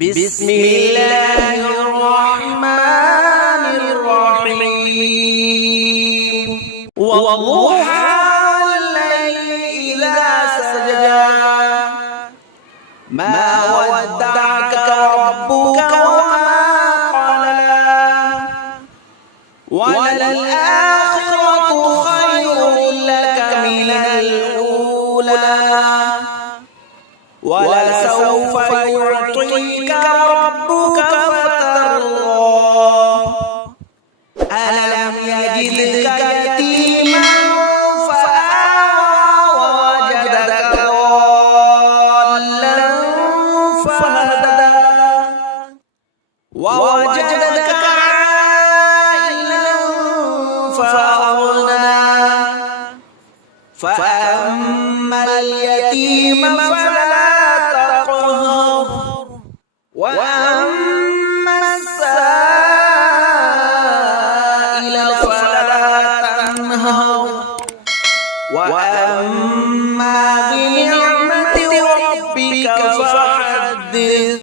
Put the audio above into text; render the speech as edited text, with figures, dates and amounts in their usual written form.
بسم الله الرحمن الرحيم والضحى والليل إذا سجى ما ودعك ربك وما قلى وللآخرة خير لك من الأولى ولسوف يعطيك ربك فترضى ألم يجدك يتيما فآوى ووجدك ضالا فهدى ووجدك عائلا فأغنى فأما اليتيم فلا تقهر وأما السائل فلا تنهر وأما بنعمة